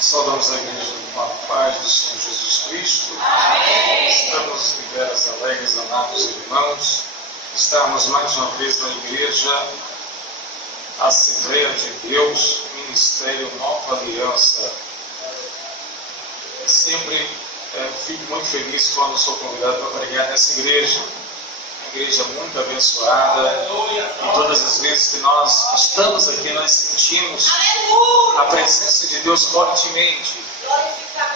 Saudamos a igreja com a paz do Senhor Jesus Cristo. Amém. Estamos de veras alegres, amados irmãos, estarmos mais uma vez na igreja Assembleia de Deus, Ministério Nova Aliança. Sempre fico muito feliz quando sou convidado para pregar nessa igreja. Uma igreja muito abençoada. E todas as vezes que nós estamos aqui, nós sentimos a presença de Deus fortemente.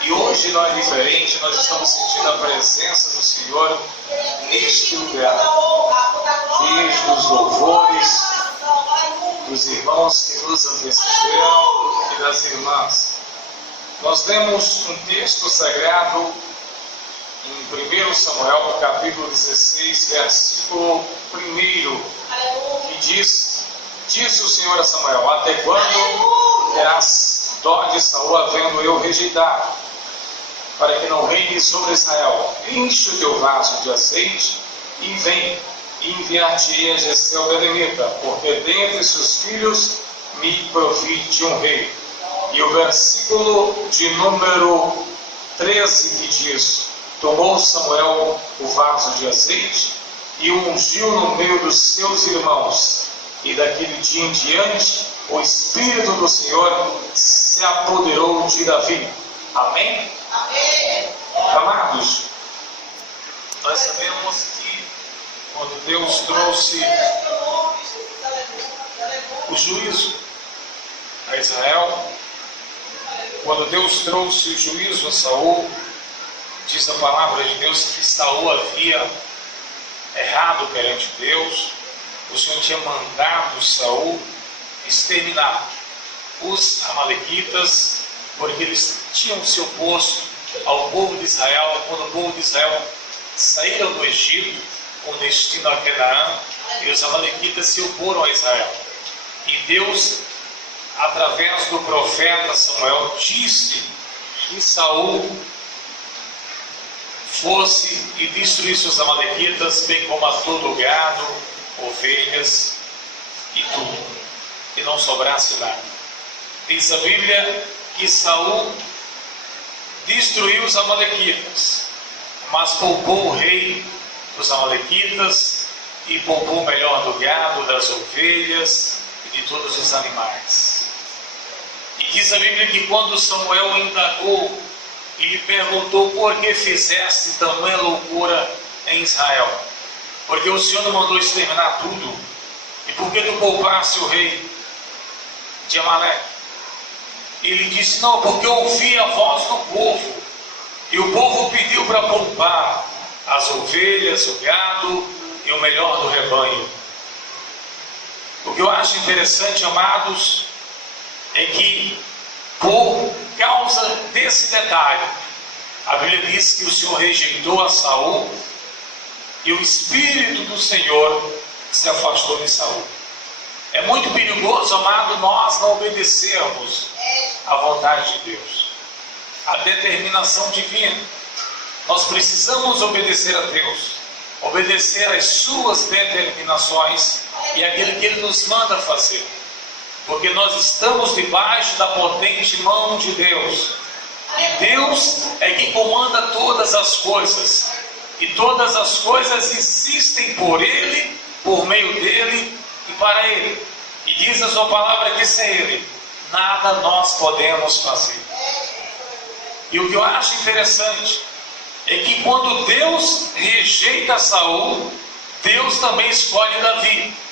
E hoje não é diferente, nós estamos sentindo a presença do Senhor neste lugar. Desde os louvores dos irmãos que nos antecederam e das irmãs. Nós lemos um texto sagrado em 1 Samuel, capítulo 16, versículo 1, que diz o Senhor a Samuel: até quando terás dó de Saul, havendo eu rejeitado, para que não reine sobre Israel? Enche o teu vaso de azeite e vem, e enviar-te-ei a Jessé o Belemita, porque dentre seus filhos me provi de um rei. E o versículo de número 13 que diz: tomou Samuel o vaso de azeite e o ungiu no meio dos seus irmãos. E daquele dia em diante, o Espírito do Senhor se apoderou de Davi. Amém? Amém. Amados, nós sabemos que quando Deus trouxe o juízo a Israel, quando Deus trouxe o juízo a Saul, diz a palavra de Deus que Saul havia errado perante Deus. O Senhor tinha mandado Saul exterminar os amalequitas, porque eles tinham se oposto ao povo de Israel. Quando o povo de Israel saíram do Egito com destino a Canaã, e os amalequitas se oporam a Israel. E Deus, através do profeta Samuel, disse que Saul fosse e destruísse os amalequitas, bem como a todo o gado, ovelhas e tudo, e não sobrasse nada. Diz a Bíblia que Saul destruiu os amalequitas, mas poupou o rei dos amalequitas e poupou o melhor do gado, das ovelhas e de todos os animais. E diz a Bíblia que quando Samuel indagou e lhe perguntou: por que fizeste tamanha loucura em Israel? Porque o Senhor não mandou exterminar tudo? E por que tu poupaste o rei de Amaleque? Ele disse: não, porque eu ouvi a voz do povo, e o povo pediu para poupar as ovelhas, o gado e o melhor do rebanho. O que eu acho interessante, amados, é que por causa desse detalhe, a Bíblia diz que o Senhor rejeitou a Saul e o Espírito do Senhor se afastou de Saul. É muito perigoso, amado, nós não obedecermos à vontade de Deus, à determinação divina. Nós precisamos obedecer a Deus, obedecer às suas determinações e àquilo que Ele nos manda fazer. Porque nós estamos debaixo da potente mão de Deus. E Deus é quem comanda todas as coisas. E todas as coisas existem por Ele, por meio dEle e para Ele. E diz a sua palavra que sem Ele, nada nós podemos fazer. E o que eu acho interessante é que quando Deus rejeita Saul, Deus também escolhe Davi.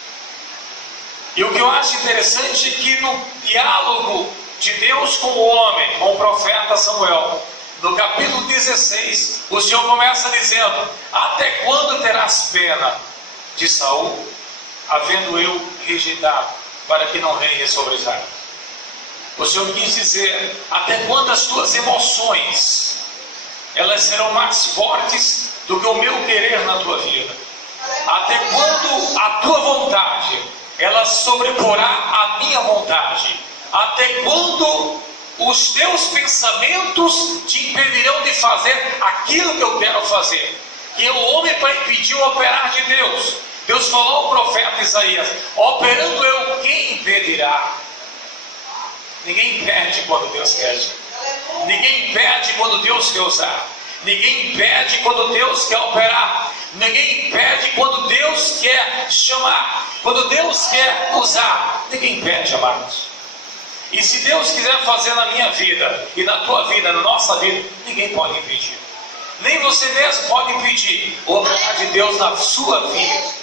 E o que eu acho interessante é que no diálogo de Deus com o homem, com o profeta Samuel, no capítulo 16, o Senhor começa dizendo: até quando terás pena de Saul, havendo eu rejeitado, para que não reine sobre Israel? O Senhor quis dizer: até quando as tuas emoções, elas serão mais fortes do que o meu querer na tua vida? Até quando a tua vontade, ela sobreporá a minha vontade? Até quando os teus pensamentos te impedirão de fazer aquilo que eu quero fazer? Que o homem para impedir o operar de Deus. Deus falou ao profeta Isaías: operando eu, quem impedirá? Ninguém impede quando Deus quer. Ninguém impede quando Deus quer usar. Ninguém impede quando Deus quer operar. Ninguém impede quando Deus quer chamar. Quando Deus quer usar, ninguém impede, amados. E se Deus quiser fazer na minha vida e na tua vida, na nossa vida, ninguém pode impedir. Nem você mesmo pode impedir o operar de Deus na sua vida.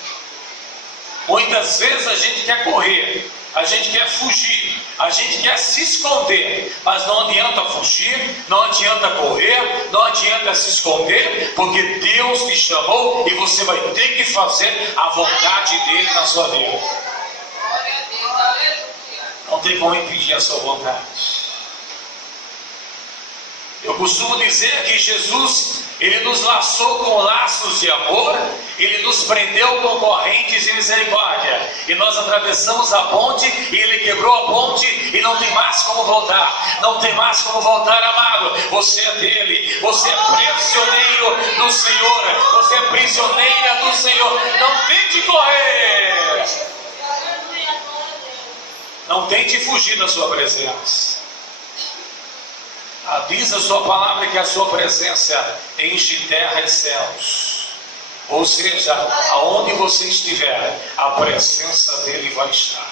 Muitas vezes a gente quer correr, a gente quer fugir, a gente quer se esconder, mas não adianta fugir, não adianta correr, não adianta se esconder, porque Deus te chamou e você vai ter que fazer a vontade dele na sua vida. Não tem como impedir a sua vontade. Eu costumo dizer que Jesus, Ele nos laçou com laços de amor, Ele nos prendeu com correntes de misericórdia, e nós atravessamos a ponte, e Ele quebrou a ponte, e não tem mais como voltar, não tem mais como voltar, amado. Você é dele, você é prisioneiro do Senhor, você é prisioneira do Senhor. Não tente correr, não tente fugir da sua presença. Diz a sua palavra que a sua presença enche terra e céus. Ou seja, aonde você estiver, a presença dele vai estar.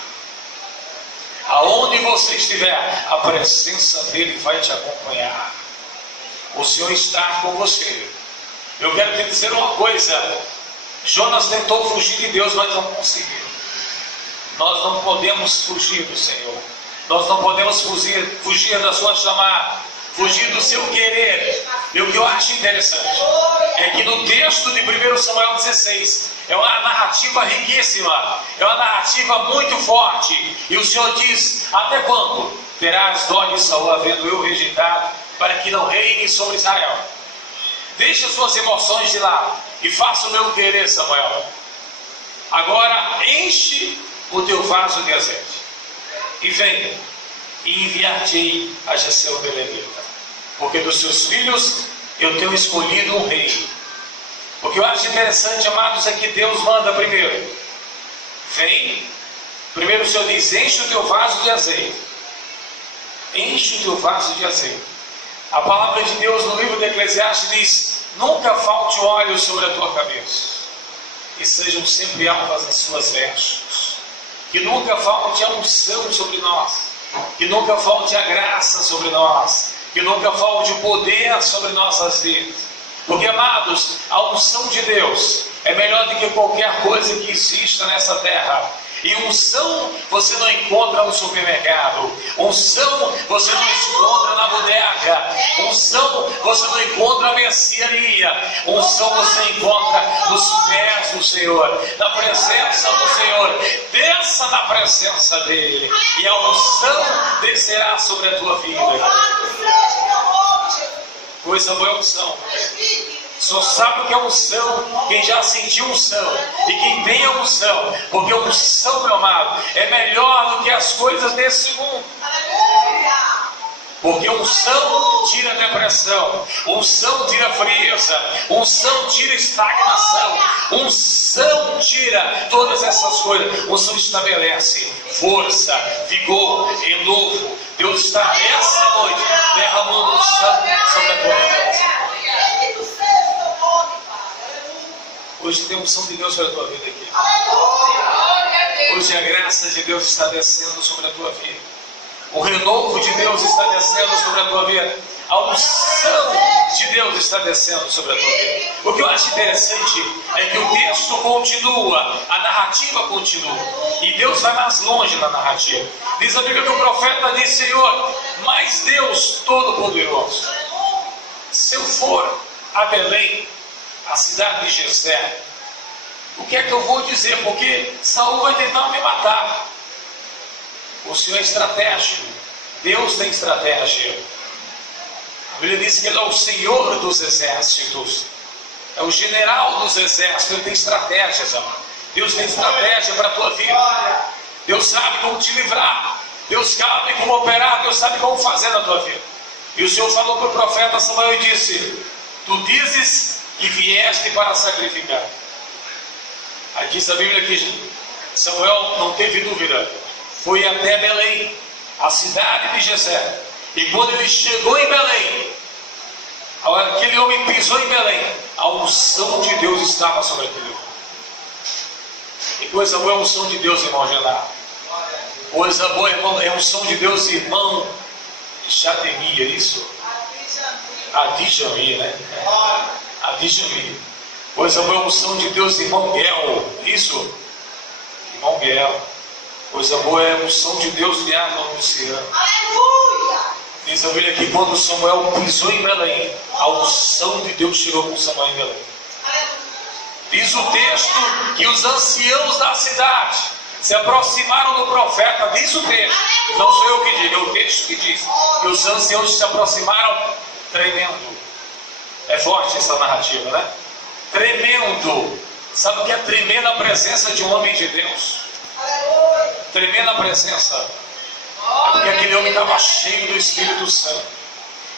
Aonde você estiver, a presença dele vai te acompanhar. O Senhor está com você. Eu quero te dizer uma coisa. Jonas tentou fugir de Deus, mas não conseguiu. Nós não podemos fugir do Senhor. Nós não podemos fugir da sua chamada, fugir do seu querer. E o que eu acho interessante é que no texto de 1 Samuel 16 é uma narrativa riquíssima, é uma narrativa muito forte. E o Senhor diz: até quando terás dó de Saul, havendo eu rejeitado, para que não reine sobre Israel? Deixa suas emoções de lado e faça o meu querer, Samuel. Agora enche o teu vaso de azeite e vem, e enviar-te-ei a Jessé o belemita, porque dos seus filhos eu tenho escolhido um rei. O que eu acho interessante, amados, é que Deus manda primeiro: vem. Primeiro o Senhor diz: enche o teu vaso de azeite. Enche o teu vaso de azeite. A palavra de Deus no livro de Eclesiastes diz: nunca falte óleo sobre a tua cabeça, e sejam sempre altas as suas vestes. Que nunca falte a unção sobre nós, que nunca falte a graça sobre nós, que nunca falte o poder sobre nossas vidas. Porque, amados, a unção de Deus é melhor do que qualquer coisa que exista nessa terra. E unção você não encontra no supermercado, unção você não encontra na bodega, unção você não encontra na mercearia, unção você encontra nos pés do Senhor, na presença do Senhor. Desça na presença dele e a unção descerá sobre a tua vida. Coisa boa é unção. Só sabe o que é unção quem já sentiu unção e quem tem a unção, porque a unção, meu amado, é melhor do que as coisas desse mundo. Porque unção tira depressão, unção tira frieza, unção tira estagnação, unção tira todas essas coisas. Unção estabelece força, vigor, renovo. Deus está essa noite derramando unção sobre a tua vida. Hoje tem unção de Deus sobre a tua vida aqui. Hoje a graça de Deus está descendo sobre a tua vida. O renovo de Deus está descendo sobre a tua vida. A unção de Deus está descendo sobre a tua vida. O que eu acho interessante é que o texto continua, a narrativa continua. E Deus vai mais longe na narrativa. Diz a Bíblia que o profeta disse: Senhor, mas Deus Todo-Poderoso, se eu for a Belém, a cidade de Jessé, o que é que eu vou dizer? Porque Saul vai tentar me matar. O Senhor é estratégico. Deus tem estratégia. A Bíblia diz que Ele é o Senhor dos exércitos, é o general dos exércitos. Ele tem estratégias, amado. Deus tem estratégia para a tua vida. Deus sabe como te livrar, Deus sabe como operar, Deus sabe como fazer na tua vida. E o Senhor falou para o profeta Samuel e disse: tu dizes que vieste para sacrificar. Aí diz a Bíblia que Samuel não teve dúvida, foi até Belém, a cidade de Jessé, E quando ele chegou em Belém, aquele homem pisou em Belém, a unção de Deus estava sobre aquele homem. E coisa boa é a unção de Deus, irmão Genaro. Coisa boa, irmão, é a unção de Deus, irmão Jademir, é isso? Adijami, né? Adijami. Coisa boa é a unção de Deus, irmão Guel, isso? Irmão Guel. Coisa boa é a unção de Deus, Diácono Luciano. Aleluia! Diz a Bíblia que quando Samuel pisou em Belém, a unção de Deus chegou com Samuel em Belém. Diz o texto que os anciãos da cidade se aproximaram do profeta. Diz o texto, não sou eu que digo, é o texto que diz que os anciãos se aproximaram tremendo. É forte essa narrativa, né? Tremendo. Sabe o que é tremenda a presença de um homem de Deus? Tremenda a presença. É porque aquele homem estava cheio do Espírito Santo.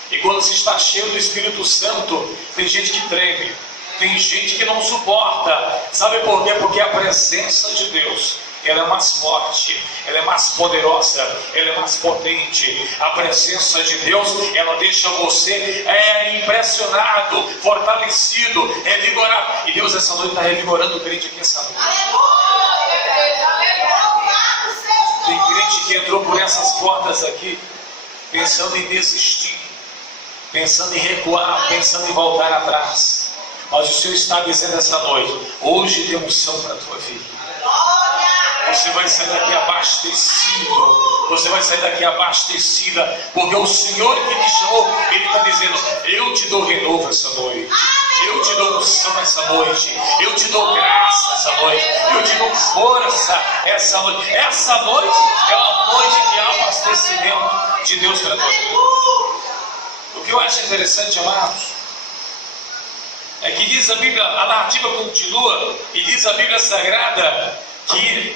E quando se está cheio do Espírito Santo, tem gente que treme, tem gente que não suporta. Sabe por quê? Porque a presença de Deus, ela é mais forte, ela é mais poderosa, ela é mais potente. A presença de Deus, ela deixa você impressionado, fortalecido, revigorado. E Deus essa noite está revigorando o crente aqui essa noite. Tem crente que entrou por essas portas aqui pensando em desistir, pensando em recuar, pensando em voltar atrás. Mas o Senhor está dizendo essa noite: hoje tem unção para a tua vida. Você vai sair daqui abastecido. Você vai sair daqui abastecida. Porque o Senhor que te chamou, Ele está dizendo: eu te dou renovo essa noite. Eu te dou unção essa noite. Eu te dou graça essa noite. Eu te dou força essa noite. Essa noite é uma noite de abastecimento de Deus para a tua vida. O que eu acho interessante, amados, é que diz a Bíblia, a narrativa continua, e diz a Bíblia Sagrada que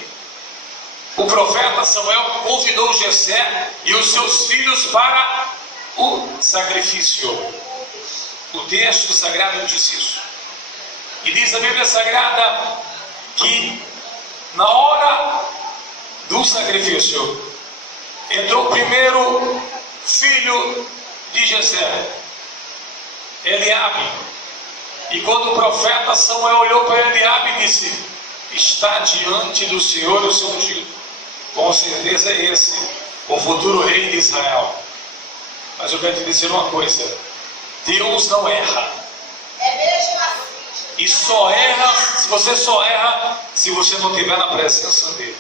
o profeta Samuel convidou Jessé e os seus filhos para o sacrifício. O texto sagrado diz isso. E diz a Bíblia Sagrada que na hora do sacrifício entrou o primeiro filho de Jessé, Eliabe. E quando o profeta Samuel olhou para Eliabe e disse: está diante do Senhor o seu ungido. Com certeza é esse, o futuro rei de Israel. Mas eu quero te dizer uma coisa: Deus não erra. É mesmo assim. E só erra, se você só erra se você não estiver na presença dele.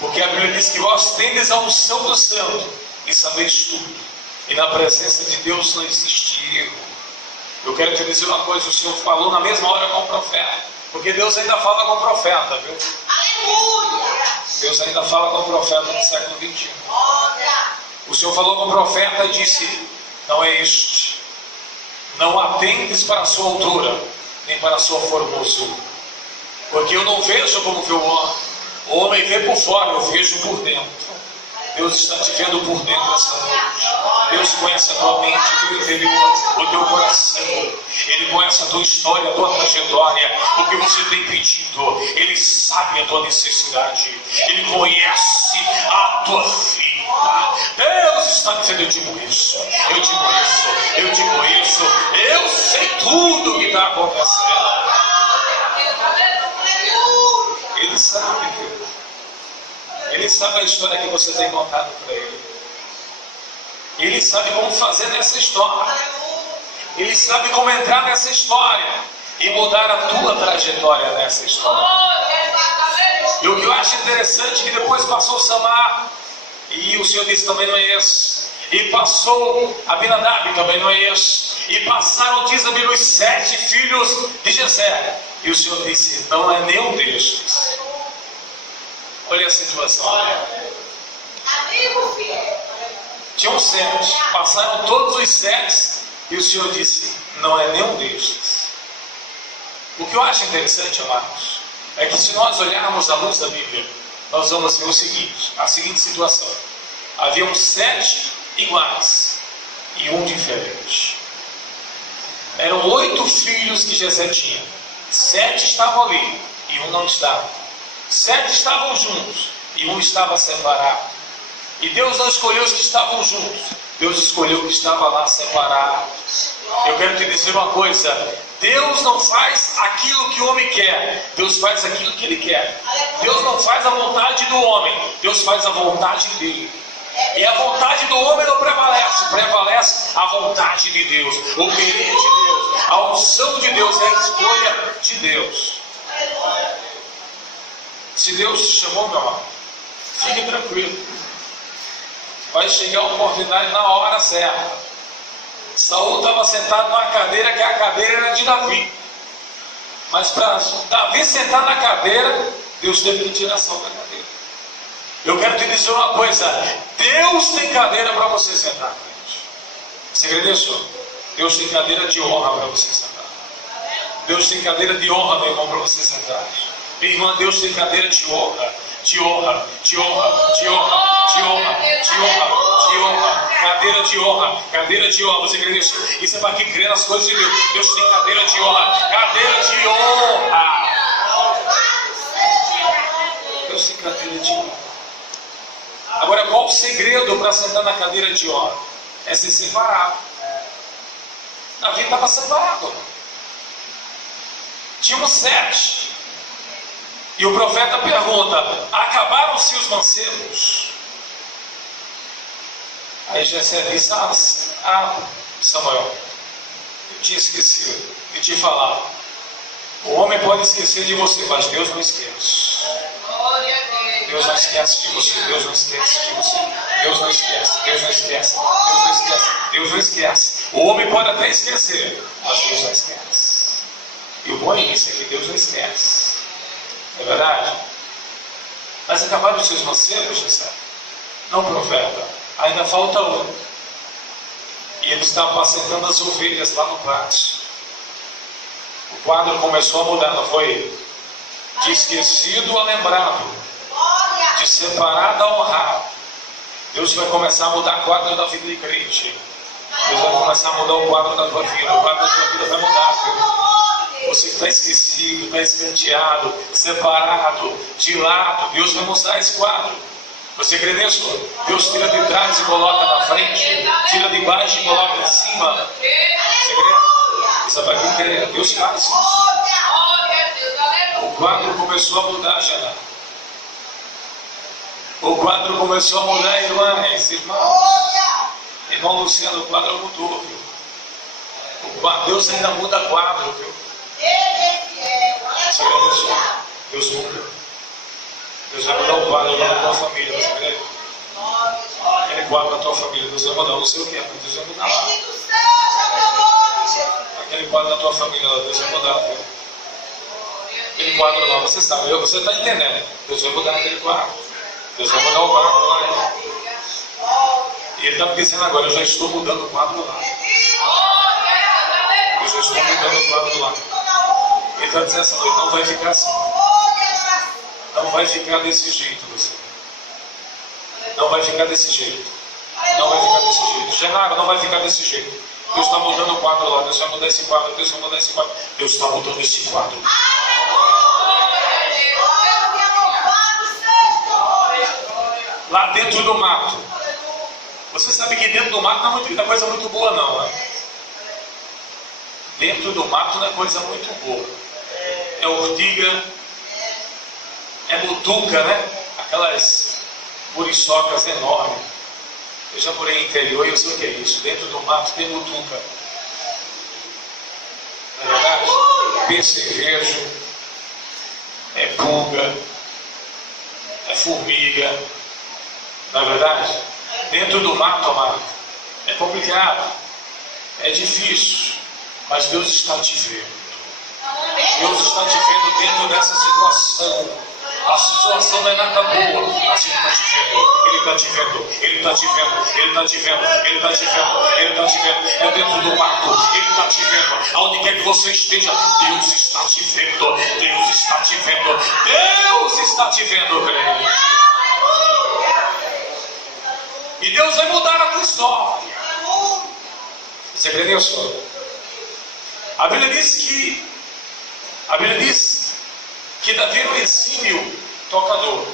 Porque a Bíblia diz que vós tendes a unção do santo e sabeis tudo. E na presença de Deus não existe erro. Eu quero te dizer uma coisa: o Senhor falou na mesma hora com o profeta. Porque Deus ainda fala com o profeta, viu? Aleluia! Deus ainda fala com o profeta no século XXI. O Senhor falou com o profeta e disse: não é este. Não atendes para a sua altura, nem para a sua formosura. Porque eu não vejo como vê o homem. O homem vê por fora, eu vejo por dentro. Deus está te vendo por dentro essa noite. Deus conhece a tua mente, o teu interior, o teu coração. Ele conhece a tua história, a tua trajetória, o que você tem pedido. Ele sabe a tua necessidade. Ele conhece a tua vida. Deus está dizendo: eu te conheço, eu te conheço, eu te conheço. Eu sei tudo o que está acontecendo. Ele sabe, Deus. Ele sabe a história que você tem contado para ele. Ele sabe como fazer nessa história. Ele sabe como entrar nessa história e mudar a tua trajetória nessa história. E o que eu acho interessante é que depois passou Samar, e o Senhor disse: também não é esse. E passou Abinadab, também não é esse. E passaram, diz a Bíblia, os 7 filhos de Jessé. E o Senhor disse: não é nenhum destes. Olha a situação. Tinham 7, passaram todos os 7, e o Senhor disse: não é nenhum destes. O que eu acho interessante, amados, é que se nós olharmos à luz da Bíblia, nós vamos ver o seguinte: a seguinte situação. Haviam 7 iguais e um diferente. Eram 8 filhos que Jessé tinha. 7 estavam ali e um não estava. 7 estavam juntos e um estava separado. E Deus não escolheu os que estavam juntos. Deus escolheu o que estava lá separado. Eu quero te dizer uma coisa. Deus não faz aquilo que o homem quer. Deus faz aquilo que Ele quer. Deus não faz a vontade do homem. Deus faz a vontade dele. E a vontade do homem não prevalece. Prevalece a vontade de Deus. O querer de Deus. A unção de Deus é a escolha de Deus. Se Deus te chamou, meu amado, fique tranquilo. Vai chegar a oportunidade na hora certa. Saul estava sentado numa cadeira, que a cadeira era de Davi. Mas para Davi sentar na cadeira, Deus teve que tirar Saul da cadeira. Eu quero te dizer uma coisa. Deus tem cadeira para você sentar, gente. Você crê nisso? Deus tem cadeira de honra para você sentar. Deus tem cadeira de honra, meu irmão, para você sentar. Minha irmã, Deus tem cadeira de honra. De honra, de honra, de honra, de honra, de honra, de honra, cadeira de honra, cadeira de honra. Você crê nisso? Isso é para quem crê nas coisas de Deus. Deus tem cadeira de honra, cadeira de honra. Deus tem cadeira de honra. Agora, qual o segredo para sentar na cadeira de honra? É se separar. Davi estava separado. Tinha 7. E o profeta pergunta: acabaram-se os mancebos? Aí Jessé disse: Samuel, eu tinha esquecido de te falar. O homem pode esquecer de você, mas Deus não esquece. Deus não esquece de você. Deus não esquece de você. Deus não esquece. Deus não esquece. Deus não esquece. Deus não esquece. O homem pode até esquecer, mas Deus não esquece. E o bom é isso, é que Deus não esquece. É verdade? Mas acabaram os seus mancebos, Jessé? Não, profeta. Ainda falta um. E ele estava apacentando as ovelhas lá no quadro. O quadro começou a mudar, não foi? De esquecido a lembrado. De separado a honrado. Deus vai começar a mudar o quadro da vida de crente. Deus vai começar a mudar o quadro da tua vida. O quadro da tua vida vai mudar, viu? Você que está esquecido, está escanteado, separado, de lado, Deus vai mostrar esse quadro. Você crê nisso? Deus tira de trás e coloca na frente, tira de baixo e coloca em cima. Você crê? Isso é para quem crê. Deus faz isso. O quadro começou a mudar, Jana. O quadro começou a mudar, irmãs, irmãos. Irmão Luciano, o quadro mudou, viu? Deus ainda muda quadro, viu? Você crê nisso? Deus muda. Deus vai mudar o quadro da tua família, você crê? Aquele quadro da tua família, Deus vai mudar, não sei o que é, mas Deus vai mudar lá. Aquele quadro da tua família lá, Deus vai mudar, viu? Aquele quadro lá, você sabe, você está entendendo? Deus vai mudar aquele quadro. Deus vai mudar o quadro lá. E ele está me dizendo agora: eu já estou mudando o quadro lá. Eu já estou mudando o quadro lá. Ele está dizendo essa noite: não vai ficar assim. Não vai ficar desse jeito, você. Não vai ficar desse jeito. Não vai ficar desse jeito. Genaro, não vai ficar desse jeito. Deus está mudando o quadro lá. Deus vai mudar esse quadro. Deus vai mudar esse quadro. Deus está mudando esse quadro. Lá dentro do mato. Você sabe que dentro do mato não é coisa muito boa, não, né? Dentro do mato não é coisa muito boa. É urtiga, é mutuca, né? Aquelas muriçocas enormes. Eu já morei no interior e eu sei o que é isso. Dentro do mato tem mutuca. Não é verdade? Percevejo, é pulga, é formiga. Não é verdade? Dentro do mato, amado, é complicado, é difícil, mas Deus está te vendo. Deus está te vendo dentro dessa situação. A situação não é nada boa, mas Ele está te vendo. Ele está te vendo, Ele está te vendo, Ele está te vendo, Ele está te vendo, Ele está te vendo. É dentro do mato, Ele está te vendo. Aonde quer que você esteja, Deus está te vendo. Deus está te vendo. Deus está te vendo, velho. E Deus vai mudar a tua história. Você crê nisso? A Bíblia diz que Davi era um exímio tocador.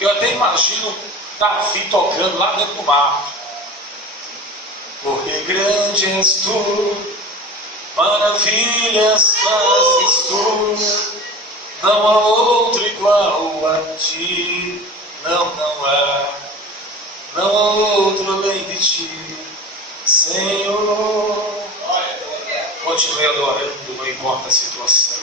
Eu até imagino Davi tocando lá dentro do mar. Porque grande és tu, maravilhas fazes tu, não há outro igual a ti, não há outro além de ti, Senhor. Continue adorando, não importa a situação,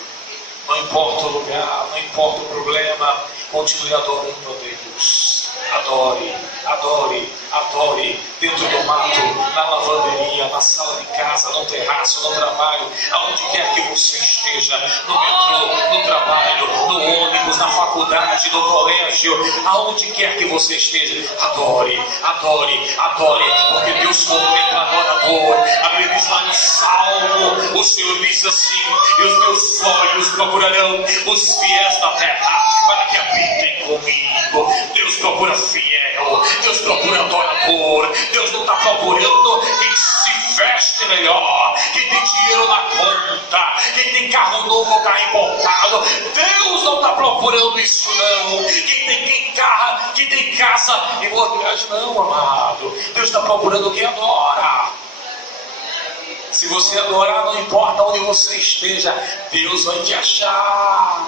não importa o lugar, não importa o problema, continue adorando a Deus. Adore, adore, adore, dentro do mato, na lavanderia, na sala de casa, no terraço, no trabalho, aonde quer que você esteja, no metrô, no trabalho, no ônibus, na faculdade, no colégio, aonde quer que você esteja, adore, adore, adore, porque Deus contempla adorador. A Bíblia diz lá no Salmo, o Senhor diz assim: e os meus olhos procurarão os fiéis da terra, para que habitem comigo. Deus procura fiel, Deus procura adorador. Deus não está procurando quem se veste melhor, quem tem dinheiro na conta, quem tem carro novo ou carro importado. Deus não está procurando isso não. Quem tem casa e boa viagem, não, amado. Deus está procurando quem adora. Se você adorar, não importa onde você esteja, Deus vai te achar.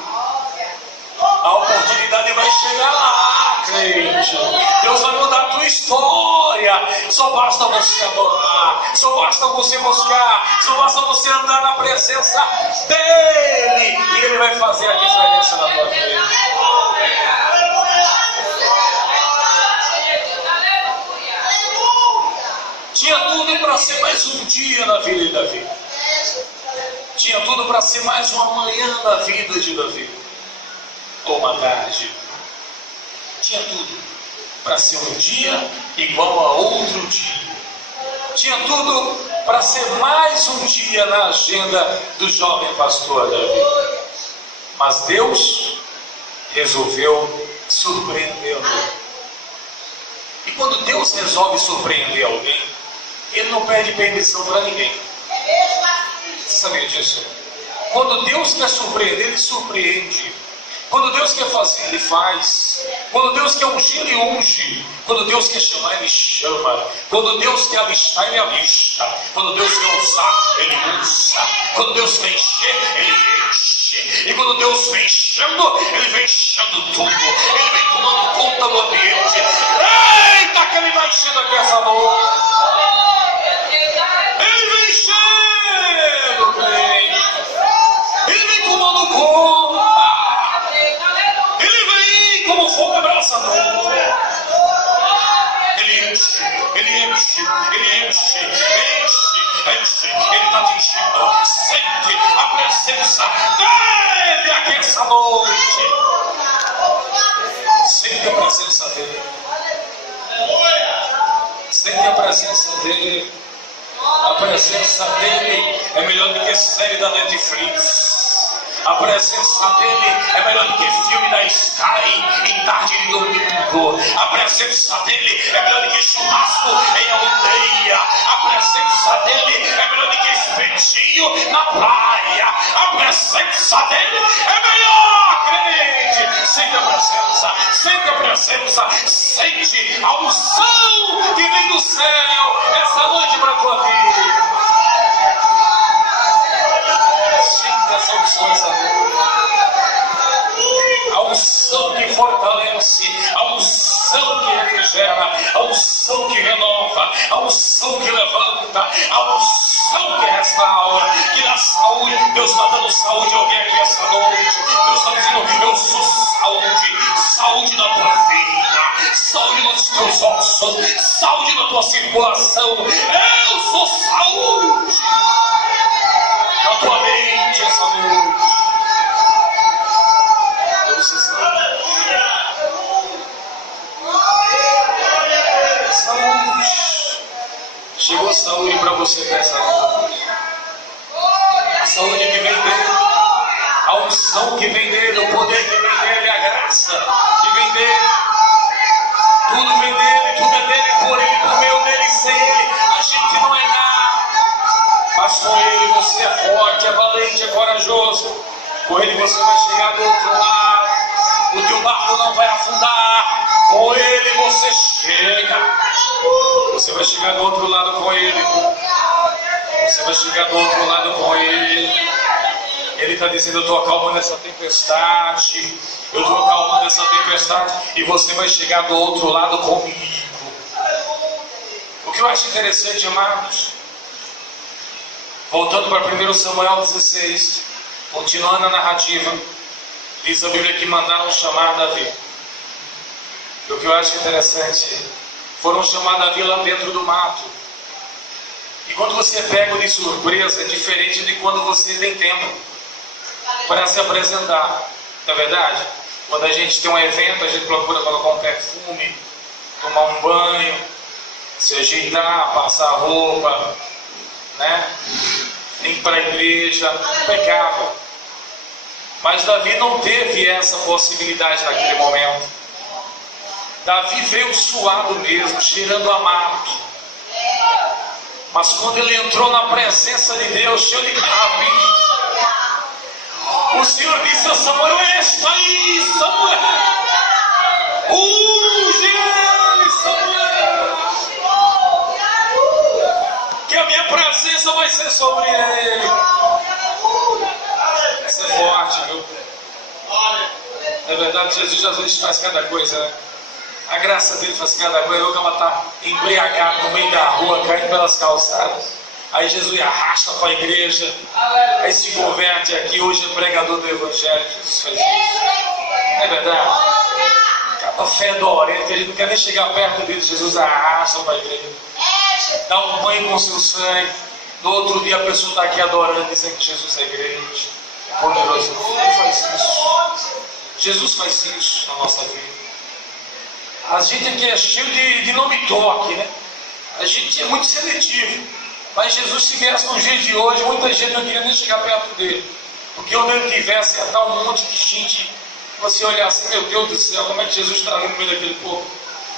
A oportunidade vai chegar lá, crente. Deus vai mudar a tua história. Só basta você adorar, só basta você buscar, só basta você andar na presença dEle, e Ele vai fazer a diferença na tua vida. Tinha tudo para ser mais um dia na vida de Davi. Tinha tudo para ser mais uma manhã na vida de Davi. Ou uma tarde. Tinha tudo para ser um dia igual a outro dia. Tinha tudo para ser mais um dia na agenda do jovem pastor Davi. Mas Deus resolveu surpreendê-lo. E quando Deus resolve surpreender alguém, Ele não pede permissão para ninguém. Você sabia disso? Quando Deus quer surpreender, Ele surpreende. Quando Deus quer fazer, Ele faz. Quando Deus quer ungir, Ele unge. Quando Deus quer chamar, Ele chama. Quando Deus quer alistar, Ele alista. Quando Deus quer usar, Ele usa. Quando Deus quer encher, Ele enche. E quando Deus vem enchendo, Ele vem enchendo tudo. Ele vem tomando conta do ambiente. Eita, que Ele vai enchendo aqui essa noite. Ele vem enchendo, crente. Ele vem tomando conta. Como fogo abraçador. Ele enche, Ele enche, Ele enche, enche. Ele está te enchendo. Sente a presença dEle aqui essa noite. Sente a presença dEle. Sente a presença dEle. A presença dEle é melhor do que série da Netflix. A presença dEle é melhor do que filme da Sky em tarde de domingo. A presença dEle é melhor do que churrasco em aldeia. A presença dEle é melhor do que espetinho na praia. A presença dEle é melhor, crente. Sente a presença, sente a presença, sente a unção que vem do céu essa noite para a tua vida. Sinta essa unção essa noite. A unção que fortalece, a unção que refrigera, a unção que renova, a unção que levanta, a unção que restaura, que dá saúde. Deus está dando saúde a alguém aqui essa noite. Deus está dizendo: eu sou saúde, saúde na tua vida, saúde nos teus ossos, saúde na tua circulação. Eu sou saúde na tua mente essa noite. Deus está. Saúde. Chegou a saúde para você nessa noite. A saúde que vem dele, a unção que vem dele, o poder que vem dele, a graça que vem dele. Tudo vem dele, tudo é dele, por ele, por meio dele, sem ele a gente não é nada. Mas com ele você é forte, é valente, é corajoso. Com ele você vai chegar do outro lado. O teu barco não vai afundar. Com Ele você chega. Você vai chegar do outro lado com Ele. Você vai chegar do outro lado com Ele. Ele está dizendo: eu estou acalmando essa tempestade. Eu estou acalmando essa tempestade. E você vai chegar do outro lado comigo. O que eu acho interessante, amados, voltando para 1 Samuel 16, continuando a narrativa, diz a Bíblia que mandaram chamar Davi. E o que eu acho interessante, foram chamar Davi lá dentro do mato. E quando você é pego de surpresa, é diferente de quando você tem tempo para se apresentar. Não é verdade? Quando a gente tem um evento, a gente procura colocar um perfume, tomar um banho, se ajeitar, passar roupa, né? Tem que ir para a igreja, impecável. Mas Davi não teve essa possibilidade naquele momento. Davi veio suado mesmo, cheirando a mato. Mas quando ele entrou na presença de Deus, cheio de Davi, o Senhor disse a Samuel: está aí, Samuel! Unge ele, Samuel! Que a minha presença vai ser sobre ele. Isso é forte, viu? É verdade, Jesus às vezes faz cada coisa, né? A graça dele faz cada coisa. Eu que ela está embriagada no meio da rua, caindo pelas calçadas. Aí Jesus arrasta para a igreja. Aí se converte aqui. Hoje é pregador do Evangelho. Jesus faz isso. É verdade? Cada fedorento, ele não quer nem chegar perto dele. Jesus arrasta para a igreja. Dá um banho com seu sangue. No outro dia a pessoa está aqui adorando, dizendo que Jesus é igreja. Poderoso. Ele faz isso. Jesus faz isso na nossa vida. A gente aqui é cheio de não me toque, né? A gente é muito seletivo. Mas Jesus, se viesse no dia de hoje, muita gente não queria nem chegar perto dele. Porque onde ele tivesse, ia dar um monte de gente. Você olhar assim: meu Deus do céu, como é que Jesus está ali no meio daquele povo?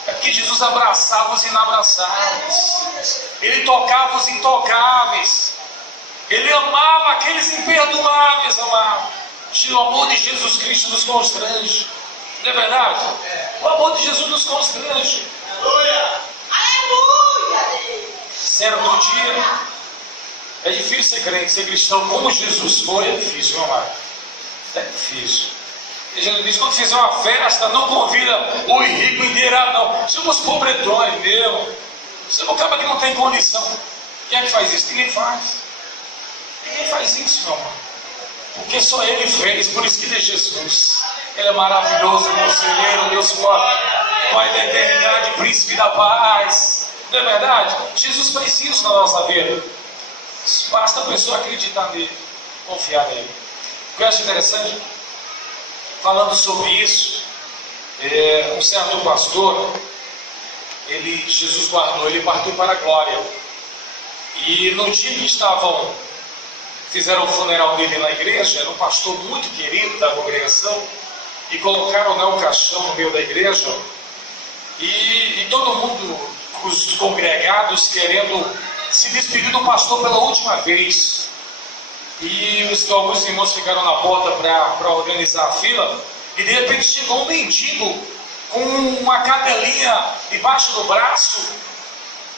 É porque Jesus abraçava os inabraçáveis. Ele tocava os intocáveis. Ele amava aqueles imperdoáveis, amava. O amor de Jesus Cristo nos constrange. Não é verdade? O amor de Jesus nos constrange. Aleluia! Certo dia, é difícil ser crente, ser cristão como Jesus foi, é difícil, meu amado. É difícil. E Jesus diz: quando fizer uma festa, não convida o rico endinheirado, não. Chama os pobretões mesmo. Você não acaba que não tem condição. Quem é que faz isso? Ninguém faz. Ninguém faz isso, meu amado. Porque só Ele fez, por isso que Ele é Jesus. Ele é maravilhoso, conselheiro, Deus forte, Pai da eternidade, príncipe da paz. Não é verdade? Jesus fez isso na nossa vida. Basta a pessoa acreditar nele, confiar nele. O que eu acho interessante, falando sobre isso, um certo pastor, Jesus guardou, ele partiu para a glória. E no dia que fizeram o funeral dele na igreja, era um pastor muito querido da congregação, e colocaram o caixão no meio da igreja, e todo mundo, os congregados, querendo se despedir do pastor pela última vez. E alguns irmãos ficaram na porta para organizar a fila, e de repente chegou um mendigo com uma cadelinha debaixo do braço,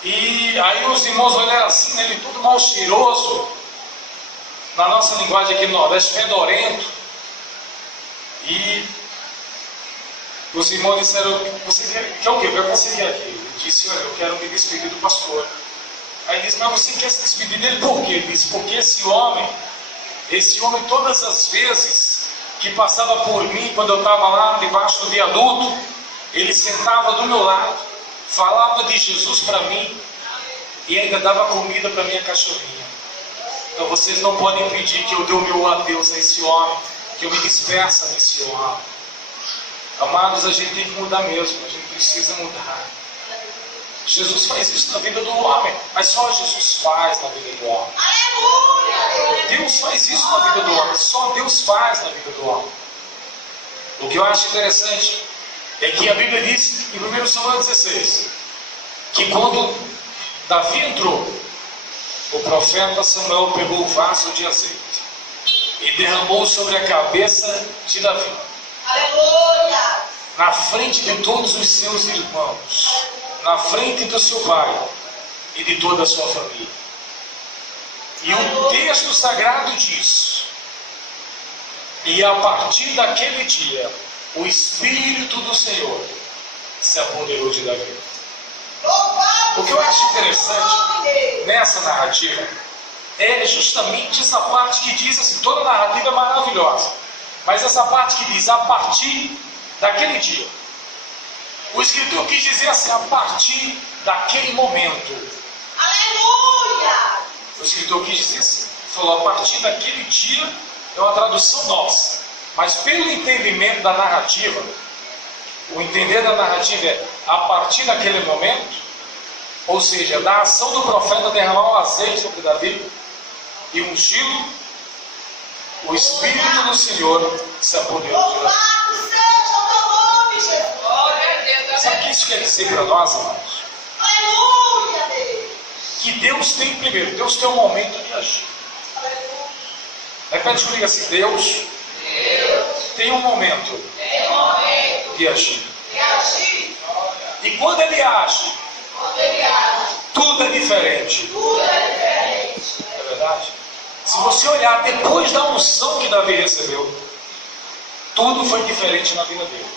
e aí os irmãos olharam assim, ele todo mal cheiroso, na nossa linguagem aqui no Nordeste, fedorento. E os irmãos disseram: você quer o quê? Eu quero conseguir aqui. Ele disse: olha, eu quero me despedir do pastor. Aí ele disse: mas você quer se despedir dele por quê? Ele disse: porque esse homem todas as vezes que passava por mim, quando eu estava lá debaixo do viaduto, ele sentava do meu lado, falava de Jesus para mim e ainda dava comida para minha cachorrinha. Então vocês não podem pedir que eu dê o meu adeus a esse homem, que eu me despeça desse homem. Amados, a gente tem que mudar mesmo, a gente precisa mudar. Jesus faz isso na vida do homem, mas só Jesus faz na vida do homem. Deus faz isso na vida do homem, só Deus faz na vida do homem. O que eu acho interessante é que a Bíblia diz em 1 Samuel 16 que quando Davi entrou, o profeta Samuel pegou o vaso de azeite e derramou sobre a cabeça de Davi. Aleluia! na frente de todos os seus irmãos, na frente do seu pai e de toda a sua família. E o texto sagrado diz: e a partir daquele dia, o Espírito do Senhor se apoderou de Davi. O que eu acho interessante nessa narrativa é justamente essa parte que diz assim, toda a narrativa é maravilhosa, mas essa parte que diz, a partir daquele dia. O escritor quis dizer assim, a partir daquele momento. Aleluia! O escritor quis dizer assim, falou, a partir daquele dia, é uma tradução nossa, mas pelo entendimento da narrativa, o entender da narrativa é, a partir daquele momento, ou seja, da ação do profeta derramar o azeite sobre Davi e ungí-lo, o Espírito do Senhor se apoderou de Davi. Louvado seja o teu nome, Jesus! Sabe o que isso quer dizer para nós, irmãos? Aleluia, Deus! Que Deus tem primeiro, Deus tem um momento de agir. Aleluia! Repete comigo assim, Deus tem um momento de agir. E quando Ele age, tudo é diferente. É verdade? Se você olhar depois da unção que Davi recebeu, tudo foi diferente na vida dele.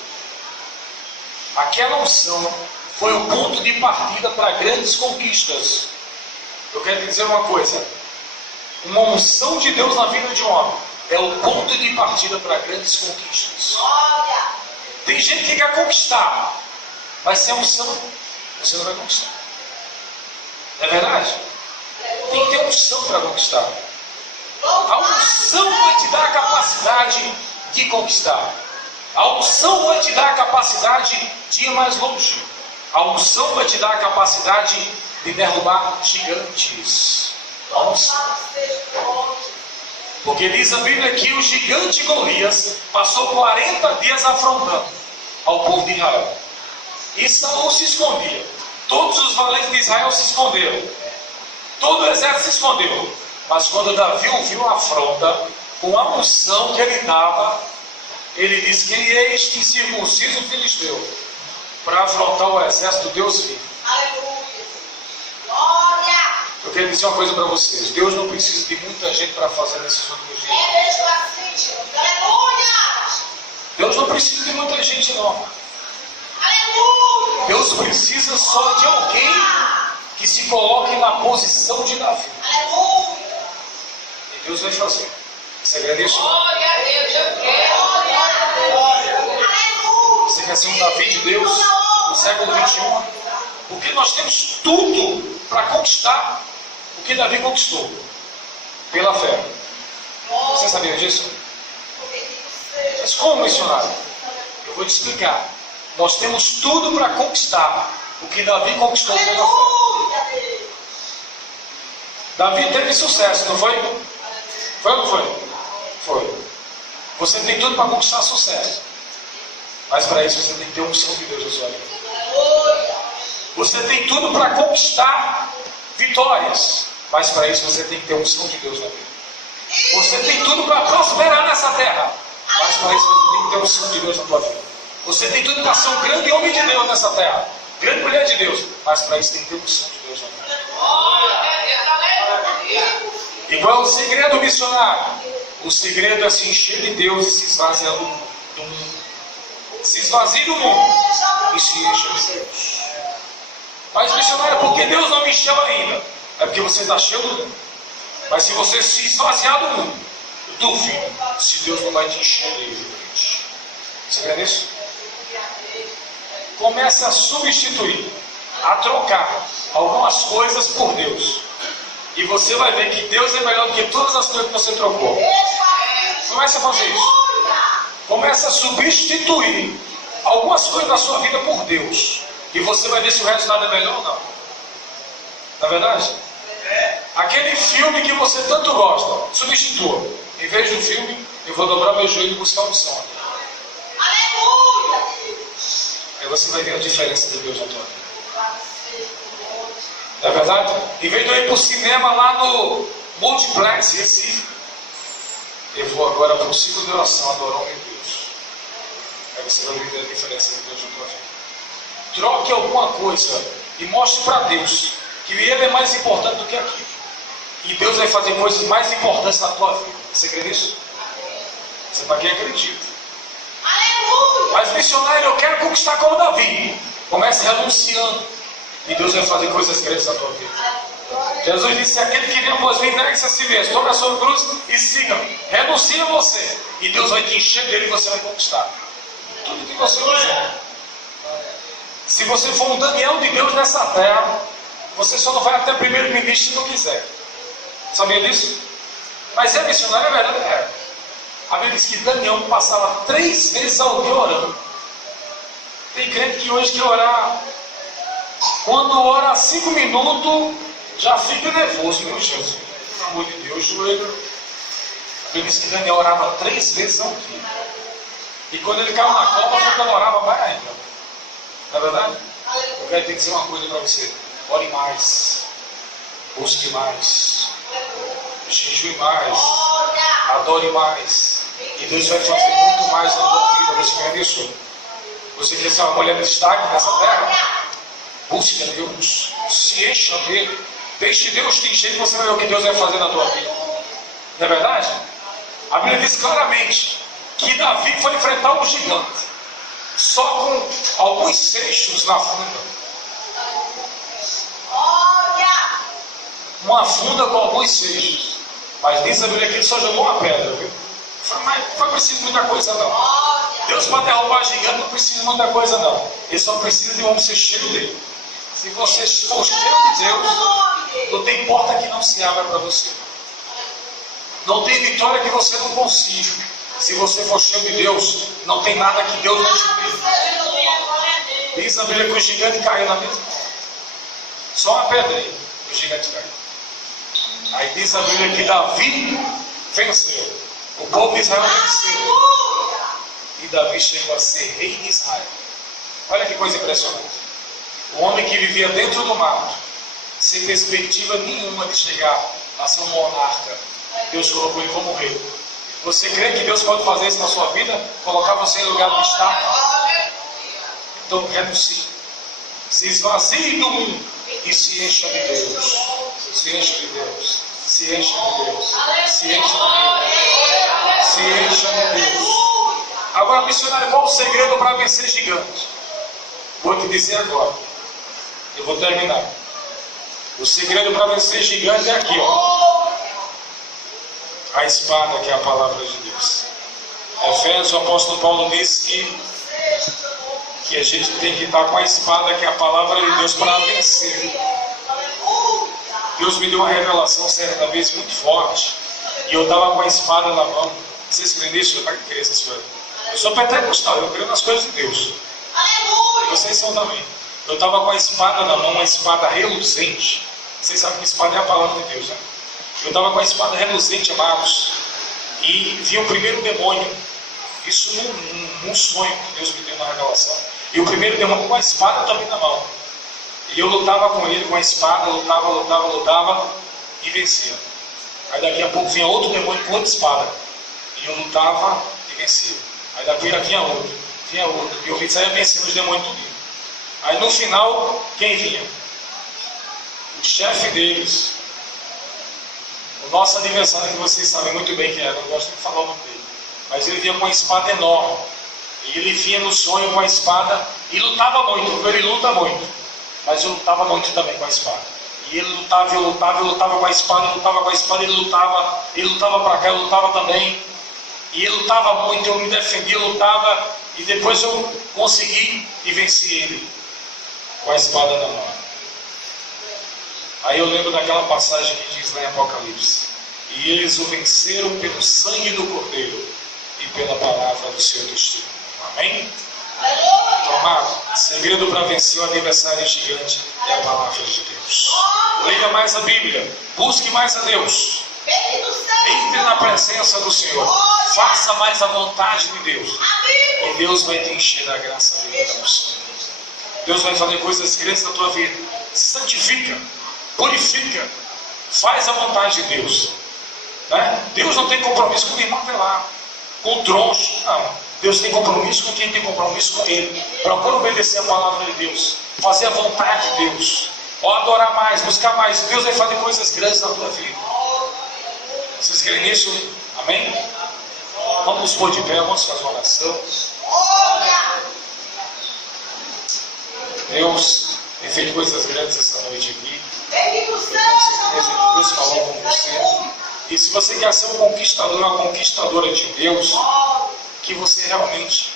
Aquela unção foi o ponto de partida para grandes conquistas. Eu quero te dizer uma coisa: uma unção de Deus na vida de um homem é o ponto de partida para grandes conquistas. Tem gente que quer conquistar, mas sem unção, você não vai conquistar. É verdade? Tem que ter unção para conquistar. A unção vai te dar a capacidade de conquistar. A unção vai te dar a capacidade de ir mais longe. A unção vai te dar a capacidade de derrubar gigantes. A unção. Porque diz a Bíblia que o gigante Golias passou 40 dias afrontando ao povo de Israel. E Saul se escondia. Todos os valentes de Israel se esconderam. Todo o exército se escondeu. Mas quando Davi ouviu a afronta, com a unção que ele dava, ele disse que este circunciso filisteu para afrontar o exército do Deus vivo. Aleluia! Glória! Eu quero dizer uma coisa para vocês: Deus não precisa de muita gente para fazer nesses últimos dias. É mesmo assim, Jesus. Aleluia! Deus não precisa de muita gente, não. Aleluia! Deus precisa só de alguém que se coloque na posição de Davi. Aleluia! E Deus vai fazer. Você agradece? Glória a Deus, eu quero. Glória! Aleluia! Você quer ser um Davi de Deus no século XXI? Porque nós temos tudo para conquistar o que Davi conquistou pela fé. Você sabia disso? Mas como, missionário? Eu vou te explicar. Nós temos tudo para conquistar o que Davi conquistou pela fé. Davi teve sucesso, não foi? Foi ou não foi? Foi. Você tem tudo para conquistar sucesso. Mas para isso você tem que ter unção de Deus na sua vida. Você tem tudo para conquistar vitórias. Mas para isso você tem que ter unção de Deus na vida. Você tem tudo para prosperar nessa terra. Mas para isso você tem que ter unção de Deus na tua vida. Você tem tudo para ser um grande homem de Deus nessa terra. Grande mulher de Deus. Mas para isso tem que ter unção de Deus na vida. Igual o segredo missionário. O segredo é se encher de Deus e se esvaziar do mundo. Se esvazie do mundo e se enche de Deus. Mas missionário, por que Deus não me chama ainda? É porque você está cheio do mundo. Mas se você se esvaziar do mundo, eu duvido se Deus não vai te encher dele. Você quer isso? Comece a substituir, a trocar algumas coisas por Deus. E você vai ver que Deus é melhor do que todas as coisas que você trocou. Comece a fazer isso. Comece a substituir algumas coisas da sua vida por Deus. E você vai ver se o resultado é melhor ou não. Não é verdade? Aquele filme que você tanto gosta, substitua. Em vez do filme, eu vou dobrar meu joelho e buscar um som. Aleluia! Aí você vai ver a diferença de Deus na tua vida. Não é verdade? Em vez de eu ir para o cinema lá no Multiplex Recife, eu vou agora para o ciclo de oração adorar o meu Deus. É Aí você vai ver a diferença de Deus na tua vida. Troque alguma coisa e mostre para Deus que Ele é mais importante do que aquilo. E Deus vai fazer coisas mais importantes na tua vida. Você crê nisso? Você para quem acredita. Mas missionário, eu quero conquistar como Davi. Comece renunciando. E Deus vai fazer coisas grandes na tua vida. Jesus disse: aquele que vem após mim, negue-se a si mesmo, tome a sua cruz e siga-me. Renuncie a você. E Deus vai te encher dele e você vai conquistar tudo que você quiser. Se você for um Daniel de Deus nessa terra, você só não vai até primeiro-ministro se não quiser. Sabia disso? Mas é missionário, é verdade? É. A Bíblia diz que Daniel passava 3 vezes ao dia orando. Tem crente que hoje quer orar. Quando ora 5 minutos, já fica nervoso, meu Jesus. Pelo amor de Deus, joelho. A Bíblia diz que Daniel orava 3 vezes ao dia. E quando ele caiu na cova, foi quando orava mais ainda. Não é verdade? Eu quero dizer uma coisa para você. Ore mais. Busque mais. Jejue mais. Adore mais. E Deus vai fazer muito mais na tua vida. Você quer isso? Você quer ser uma mulher de destaque nessa terra? Busque a Deus. Se encha dele. Deixe Deus te encher e você vai ver o que Deus vai fazer na tua vida. Não é verdade? A Bíblia diz claramente que Davi foi enfrentar um gigante. Só com alguns seixos na funda. Uma funda com alguns seixos. Mas diz a Bíblia que ele só jogou uma pedra, viu? Não foi preciso muita coisa não. Deus para derrubar gigante não precisa de muita coisa não. Ele só precisa de um homem ser cheio dele. Se você for cheio de Deus, não tem porta que não se abra para você. Não tem vitória que você não consiga. Se você for cheio de Deus, não tem nada que Deus não te dê. Diz a Bíblia que o gigante caiu na mesma hora. Só uma pedrinha, o gigante caiu. Aí diz a Bíblia que Davi venceu. O povo de Israel venceu. E Davi chegou a ser rei de Israel. Olha que coisa impressionante. O homem que vivia dentro do mato, sem perspectiva nenhuma de chegar a ser um monarca, Deus colocou ele como rei. Você crê que Deus pode fazer isso na sua vida? Colocar você em lugar de destaque? Então renuncie. Se esvazie do mundo e se encha de Deus. Se encha de Deus. Se encha de Deus. Se encha de Deus. Se encha de Deus. Agora, missionário, qual o segredo para vencer gigante? Vou te dizer agora. Eu vou terminar. O segredo para vencer gigante é aqui, ó. A espada, que é a palavra de Deus. Efésios, o apóstolo Paulo diz que a gente tem que estar com a espada, que é a palavra de Deus, para vencer. Deus me deu uma revelação certa vez muito forte. E eu estava com a espada na mão. Vocês creem nisso? Eu não creio essas coisas. Eu sou pentecostal, eu creio nas coisas de Deus. E vocês são também. Eu estava com a espada na mão, uma espada reluzente. Vocês sabem que espada é a palavra de Deus, né? Eu estava com a espada reluzente, amados. E vi o primeiro demônio. Isso num sonho que Deus me deu na revelação. E o primeiro demônio com a espada também na mão. E eu lutava com ele com a espada, lutava e vencia. Aí daqui a pouco vinha outro demônio com outra espada. E eu lutava e vencia. Aí daqui vinha outro. E eu saía vencendo os demônios tudo. Aí no final, quem vinha? O chefe deles. O nosso adversário, que vocês sabem muito bem quem era, eu não gosto de falar o nome dele. Mas ele vinha com uma espada enorme. E ele vinha no sonho com a espada e lutava muito, porque ele luta muito. Mas eu lutava muito também com a espada. E ele lutava, eu lutava com a espada, ele lutava para cá, eu lutava também. E ele lutava muito, eu me defendia, lutava, e depois eu consegui e venci ele com a espada na mão. Aí eu lembro daquela passagem que diz lá em Apocalipse: e eles o venceram pelo sangue do Cordeiro e pela palavra do seu testemunho. Amém? Então, amado, o segredo para vencer o adversário gigante é a palavra de Deus. Leia mais a Bíblia, busque mais a Deus, entre na presença do Senhor, faça mais a vontade de Deus, e Deus vai te encher da graça dele para você. Deus vai fazer coisas grandes na tua vida. Santifica, purifica, faz a vontade de Deus, né? Deus não tem compromisso com o irmão lá, com o troncho, não. Deus tem compromisso com quem tem compromisso com Ele. Procura obedecer a palavra de Deus, fazer a vontade de Deus, adorar mais, buscar mais. Deus vai fazer coisas grandes na tua vida. Vocês creem nisso? Amém? Vamos nos pôr de pé, vamos fazer uma oração. Deus tem feito coisas grandes essa noite aqui. Com certeza que Deus falou com você. E se você quer ser um conquistador, uma conquistadora de Deus, que você realmente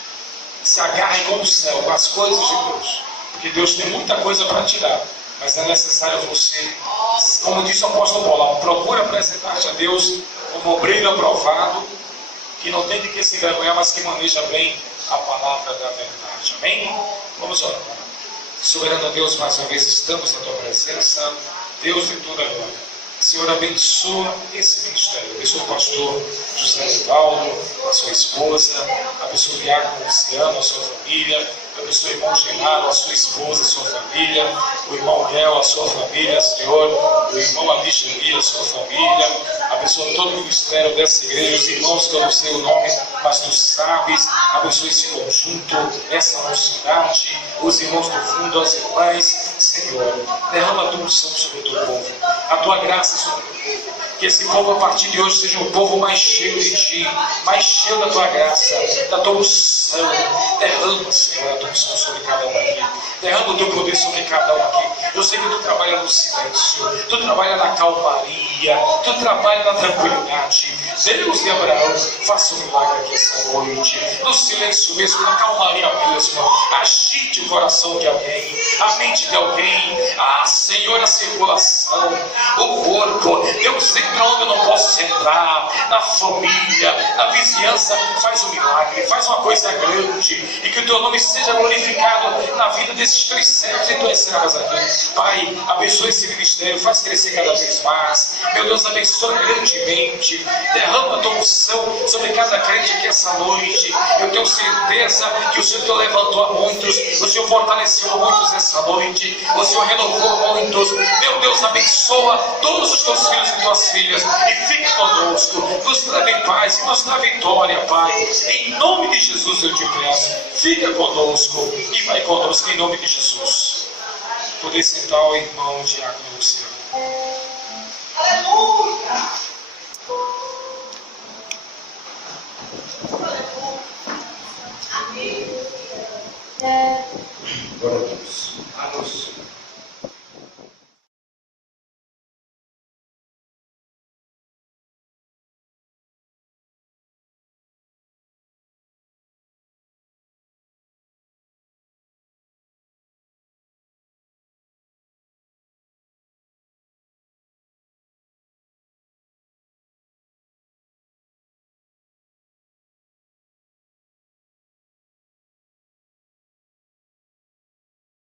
se agarre com o céu, com as coisas de Deus. Porque Deus tem muita coisa para te dar, mas é necessário você, como disse o apóstolo Paulo, procura apresentar-te a Deus como obreiro aprovado, que não tem de que se envergonhar, mas que maneja bem a palavra da verdade. Amém? Vamos orar. Soberano Deus, mais uma vez estamos na tua presença. Deus de toda a glória. Senhor, abençoa esse ministério. Abençoa o pastor José Evaldo, a sua esposa. Abençoa o diácono Luciano, a sua família. Abençoa o irmão Genaro, a sua esposa, a sua família. O irmão Gel, a sua família, Senhor. O irmão Alixemir, a sua família. Abençoa todo o ministério dessa igreja. Os irmãos que eu não sei o nome, mas tu sabes. Abençoa esse conjunto, essa mocidade. Os irmãos do fundo, as irmãs. Senhor, derrama a tua unção sobre o teu povo. A tua graça sobre o teu povo. Que esse povo, a partir de hoje, seja um povo mais cheio de ti, mais cheio da tua graça, da tua unção. Derrama, Senhor, a tua unção sobre cada um aqui. Derrama o teu poder sobre cada um aqui. Eu sei que tu trabalha no silêncio, tu trabalha na calmaria, tu trabalha na tranquilidade. Deus de Abraão, faça um milagre aqui essa noite, no silêncio mesmo, na calmaria mesmo. Agite o coração de alguém, a mente de alguém. Ah, Senhor, a circulação, o corpo. Eu sei para onde eu não posso entrar, na família, na vizinhança. Faz um milagre, faz uma coisa grande, e que o teu nome seja glorificado na vida desses teus servos e tuas servas aqui. Pai, abençoa esse ministério, faz crescer cada vez mais. Meu Deus, abençoa grandemente. Derrama a tua unção sobre cada crente aqui essa noite. Eu tenho certeza que o Senhor levantou a muitos, o Senhor fortaleceu a muitos essa noite, o Senhor renovou muitos. Meu Deus, abençoa todos os teus filhos e tuas filhas, e fique conosco, nos leve em paz e nos dá vitória, Pai. Em nome de Jesus eu te peço, fica conosco e vai conosco em nome de Jesus. Poder sentar o irmão diácono Luciano. Aleluia! Amém. Glória a